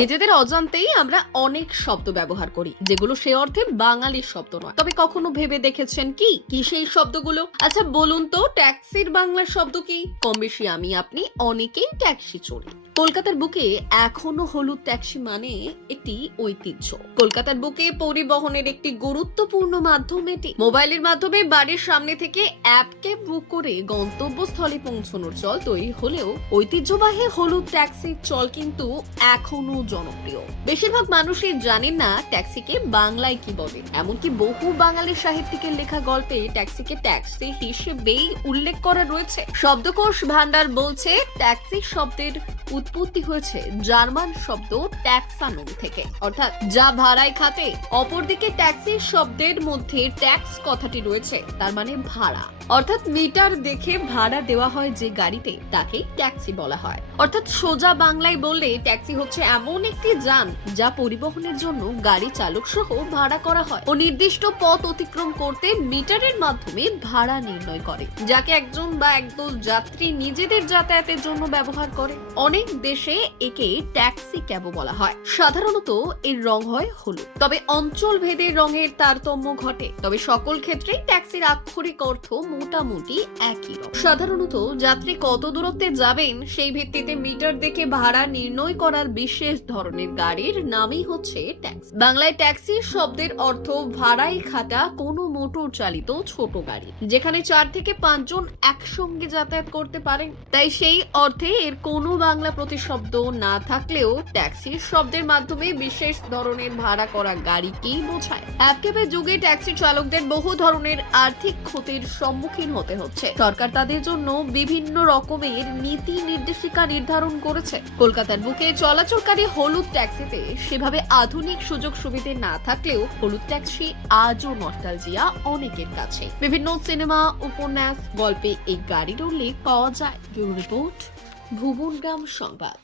নিজেদের অজান্তেই আমরা অনেক শব্দ ব্যবহার করি যেগুলো সে অর্থে বাঙালির শব্দ নয়। তবে কখনো ভেবে দেখেছেন কি কি সেই শব্দগুলো? আচ্ছা বলুন তো, ট্যাক্সির বাংলা শব্দ কি? কম বেশি আমি আপনি অনেকেই ট্যাক্সি চড়ি। কলকাতার বুকে এখনো হলুদ ট্যাক্সি মানে একটি ঐতিহ্য। কলকাতার বুকে পরিবহনের একটি গুরুত্বপূর্ণ মাধ্যম এটি। মোবাইলের মাধ্যমে বাড়ির সামনে থেকে অ্যাপকে বুক করে গন্তব্যস্থলে পৌঁছানোর চল তৈরি হলেও ঐতিহ্যবাহী হলুদ ট্যাক্সির চল কিন্তু এখনো জনপ্রিয়। বেশিরভাগ মানুষই জানেন না ট্যাক্সিকে বাংলায় কি বলে। এমনকি বহু বাঙালি সাহিত্যিকের লেখা গল্পে ট্যাক্সিকে ট্যাক্সি হিসেবেই উল্লেখ করা রয়েছে। শব্দকোষ ভান্ডার বলছে ট্যাক্সি শব্দের উৎপত্তি হয়েছে জার্মান শব্দ ট্যাক্সানুম থেকে, অর্থাৎ যা ভাড়ায় খাতে। অপরদিকে ট্যাক্সি শব্দের মধ্যে ট্যাক্স কথাটি রয়েছে, তার মানে ভাড়া, অর্থাৎ মিটার দেখে ভাড়া দেওয়া হয় যে গাড়িতে, তাকেই ট্যাক্সি বলা হয়। অর্থাৎ সোজা বাংলায় বললে ট্যাক্সি হচ্ছে এমন একটি যান যা পরিবহনের জন্য গাড়ি চালক সহ ভাড়া করা হয় ও নির্দিষ্ট পথ অতিক্রম করতে মিটারের মাধ্যমে ভাড়া নির্ণয় করে, যাকে একজন বা একদল যাত্রী নিজেদের যাতায়াতের জন্য ব্যবহার করে। অনেক দেশে একে ট্যাক্সি ক্যাব বলা হয়। সাধারণত এর রং হয় হলুদ, তবে অঞ্চল ভেদে রঙের তারতম্য ঘটে। তবে সকল ক্ষেত্রেই ট্যাক্সির আক্ষরিক অর্থ মোটামুটি একই রকম। সাধারণত যাত্রী কত দূরত্বে যাবেন সেই ভিত্তিতে মিটার দেখে ভাড়া নির্ণয় করার বিশেষ ধরনের গাড়ির নামই হচ্ছে ট্যাক্সি। বাংলায় ট্যাক্সি শব্দের অর্থ ভাড়ায় খাটা কোনো মোটর চালিত ছোট গাড়ি, যেখানে 4 থেকে 5 জন একসঙ্গে যাতায়াত করতে পারেন। তাই সেই অর্থে এর কোনো বাংলা প্রতিশব্দ না থাকলেও ট্যাক্সির শব্দের মাধ্যমে বিশেষ ধরনের ভাড়া করা গাড়িকেই বোঝায়। অ্যাপক্যাবের যুগে ট্যাক্সি চালকদের বহু ধরনের আর্থিক ক্ষতির সম্মুখীন হতে হচ্ছে। সরকার তাদের জন্য বিভিন্ন রকমের নীতি নির্দেশিকা নির্ধারণ করেছে। কলকাতার বুকে চলাচলকারী হলুদ ট্যাক্সিতে সেভাবে আধুনিক সুযোগ সুবিধা না থাকলেও হলুদ ট্যাক্সি আজও নস্টালজিয়া অনেকের কাছে। বিভিন্ন সিনেমা, উপন্যাস, গল্পে এই গাড়ির উল্লেখ পাওয়া যায়। রিপোর্ট, ভুবনগ্রাম সংবাদ।